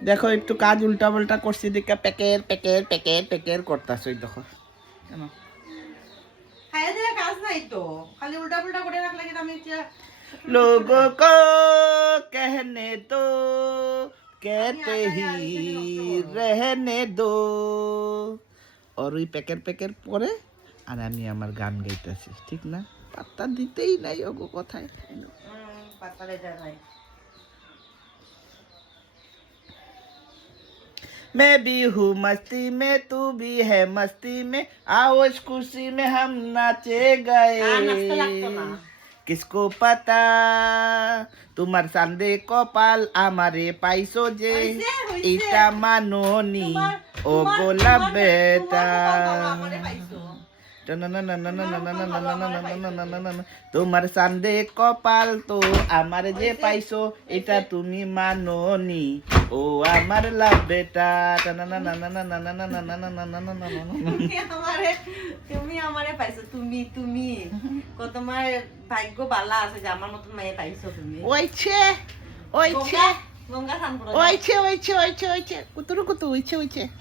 দেখো একটু কাজ উল্টা পাল্টা করছি দেখে প্যাকের প্যাকের প্যাকের প্যাকের করতেছ দেখো কেন খাইয়া দেয়া কাজ নাই তো, খালি উল্টা পুল্টা করে রাখলে কিন্তু আমি लोगों को कहने दो कहते ही रहने दो और ওই প্যাকের প্যাকের পরে আর আমি আমার গান গাইতেছি ঠিক না পাত্তা দিতেই নাই ওগো কথায় পাত্তা দেয়া নাই। मैं भी हूँ मस्ती में तू भी है मस्ती में आओ इस खुशी में हम नाचे নাচতে লাগতো गए না। किसको पता তোমার সান্দে কপাল আমারে পাইছো যে হইছে, হইছে। এটা মাননি ও তোমার- গোলাপ তোমার- বেটা তোমার কপাল আমারে পাইছো। তোমার সান্দে কপাল তো আমার যে পাইছো এটা তুমি মাননি ও আমার লাভ বেটা তুমি আমারে পাইছো, তুমি তোমার ভাগ্য বালা আছে যে আমার মতন মেয়ে পাইছো তুমি। ওইছে ওইছে গঙ্গা স্নান করো। ওইছে ওইছে ওইছে ওইছে কুতুরু কুতু ওইছে ওইছে